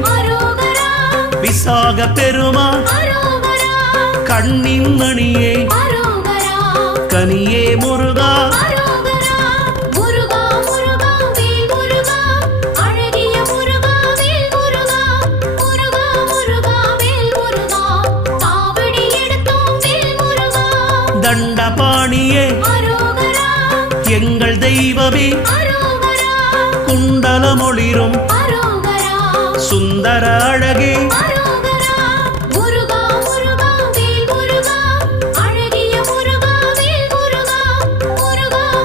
அரோகரா. விசாக பெருமா அரோகரா. கண்ணின் மணியே கனியே முருகா. தண்டபாணியே. எங்கள் தெய்வமே. அரோகரா. சுந்தர அழகே.